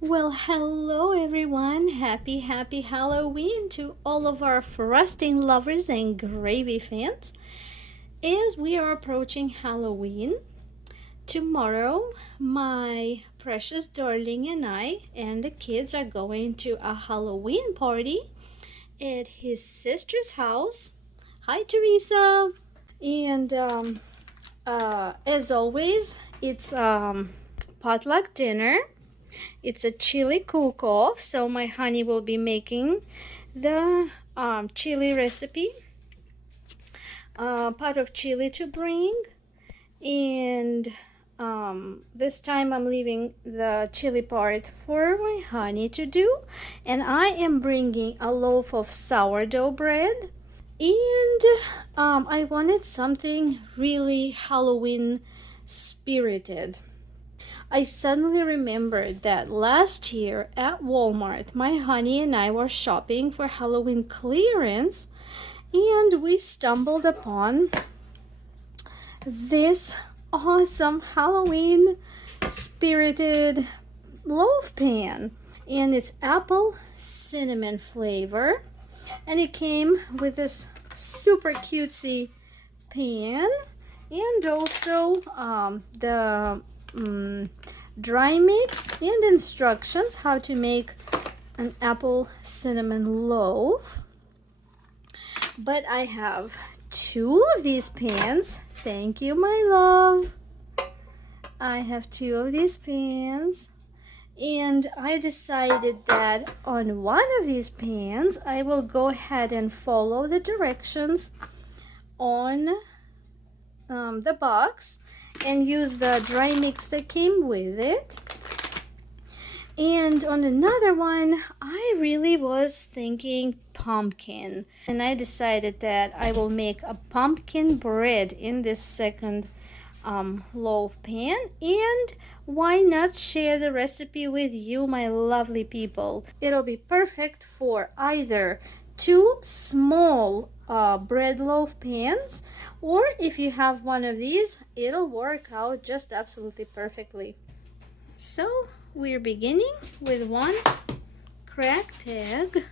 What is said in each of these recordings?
Well, hello everyone. Happy Halloween to all of our frosting lovers and gravy fans. As we are approaching Halloween, tomorrow my precious darling and I and the kids are going to a Halloween party at his sister's house. Hi, Teresa. And as always, it's potluck dinner. It's a chili cook-off, so my honey will be making the chili recipe, pot of chili to bring, and this time I'm leaving the chili part for my honey to do, and I am bringing a loaf of sourdough bread, and I wanted something really Halloween spirited. I suddenly remembered that last year at Walmart, my honey and I were shopping for Halloween clearance and we stumbled upon this awesome Halloween spirited loaf pan. And it's apple cinnamon flavor. And it came with this super cutesy pan and also the dry mix and instructions how to make an apple cinnamon loaf. But I have two of these pans. Thank you, my love. I have two of these pans, and I decided that on one of these pans I will go ahead and follow the directions on the box and use the dry mix that came with it. And on another one, I really was thinking pumpkin. And I decided that I will make a pumpkin bread in this second loaf pan. And why not share the recipe with you, my lovely people? It'll be perfect for either two small bread loaf pans, or if you have one of these, it'll work out just absolutely perfectly. So we're beginning with one cracked egg,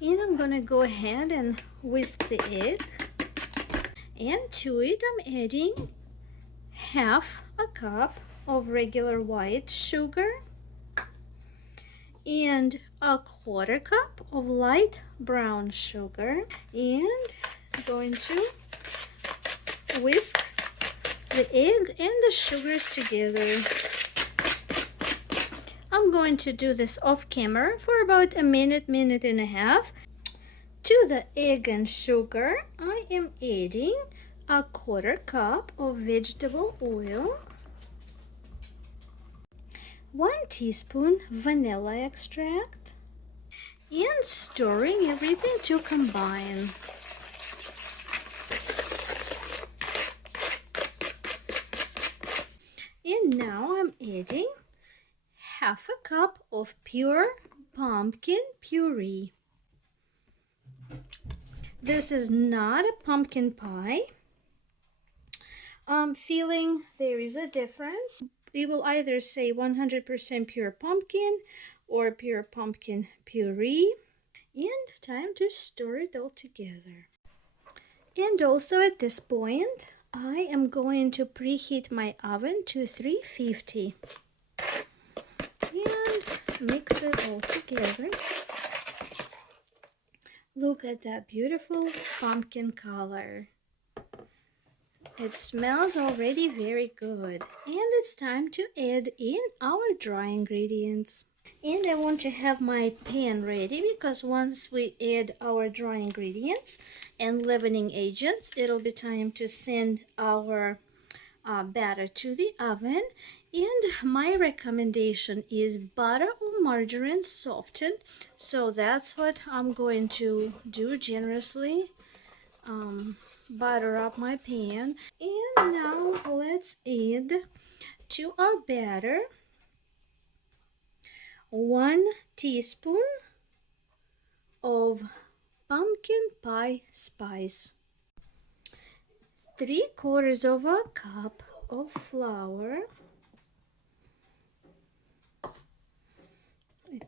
and I'm gonna go ahead and whisk the egg, and to it I'm adding half a cup of regular white sugar and a quarter cup of light brown sugar, and I'm going to whisk the egg and the sugars together. I'm going to do this off camera for about a minute and a half. To the egg and sugar, I am adding a quarter cup of vegetable oil, 1 teaspoon vanilla extract, and stirring everything to combine. And now I'm adding half a cup of pure pumpkin puree. This is not a pumpkin pie. Feeling there is a difference. We will either say 100% pure pumpkin or pure pumpkin puree. And time to stir it all together. And also at this point, I am going to preheat my oven to 350 and mix it all together. Look at that beautiful pumpkin color. It smells already very good, and it's time to add in our dry ingredients. And I want to have my pan ready because once we add our dry ingredients and leavening agents, it'll be time to send our batter to the oven. And my recommendation is butter or margarine softened, so that's what I'm going to do generously. Butter up my pan, and now let's add to our batter 1 teaspoon of pumpkin pie spice, 3/4 of a cup of flour,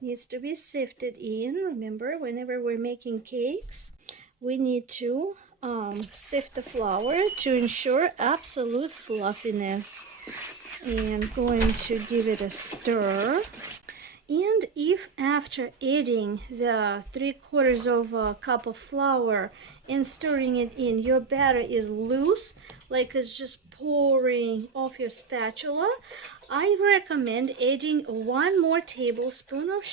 needs to be sifted in. Remember, whenever we're making cakes, we need to sift the flour to ensure absolute fluffiness. And going to give it a stir. And if after adding the 3/4 of a cup of flour and stirring it in, your batter is loose, like it's just pouring off your spatula, I recommend adding 1 more tablespoon of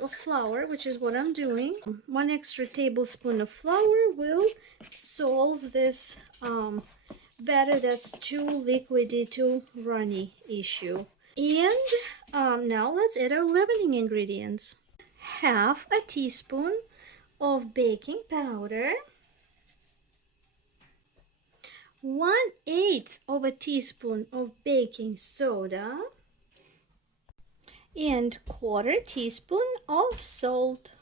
of flour, which is what I'm doing. 1 extra tablespoon of flour will solve this batter that's too liquidy, too runny issue. And now let's add our leavening ingredients. 1/2 teaspoon of baking powder, 1/8 of a teaspoon of baking soda, and 1/4 teaspoon of salt.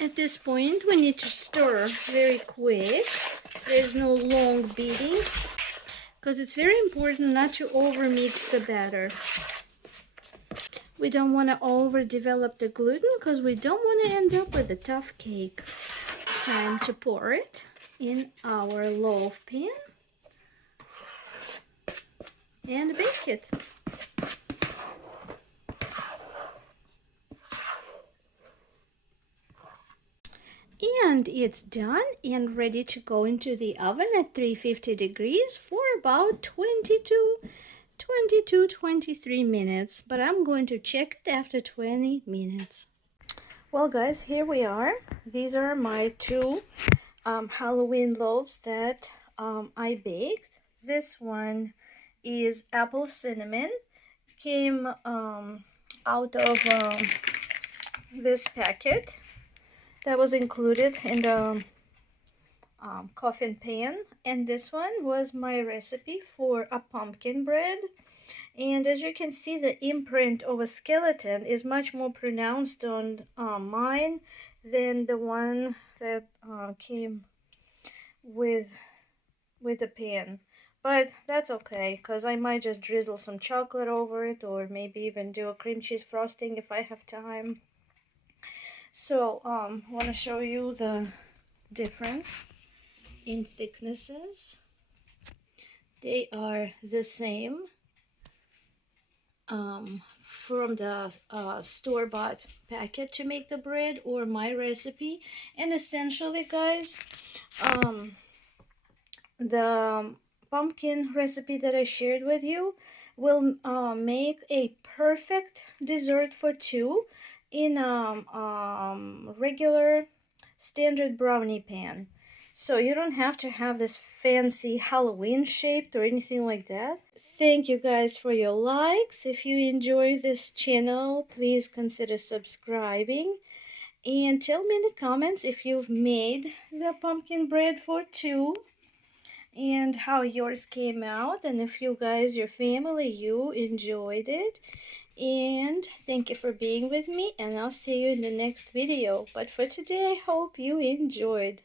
At this point, we need to stir very quick. There's no long beating because it's very important not to overmix the batter. We don't want to overdevelop the gluten because we don't want to end up with a tough cake. Time to pour it in our loaf pan and bake it. And it's done and ready to go into the oven at 350 degrees for about 23 minutes. But I'm going to check it after 20 minutes. Well, guys, here we are. These are my 2 Halloween loaves that I baked. This one is apple cinnamon. Came out of this packet that was included in the coffin pan, and this one was my recipe for a pumpkin bread. And as you can see, the imprint of a skeleton is much more pronounced on mine than the one that came with the pan. But that's okay, because I might just drizzle some chocolate over it, or maybe even do a cream cheese frosting if I have time. So I want to show you the difference in thicknesses. They are the same from the store-bought packet to make the bread or my recipe. And essentially, guys, the pumpkin recipe that I shared with you will make a perfect dessert for 2 in regular standard brownie pan. So you don't have to have this fancy Halloween shaped or anything like that. Thank you guys for your likes. If you enjoy this channel, please consider subscribing. And tell me in the comments if you've made the pumpkin bread for 2 and how yours came out, and if you guys, your family, you enjoyed it. And thank you for being with me, and I'll see you in the next video. But for today, I hope you enjoyed.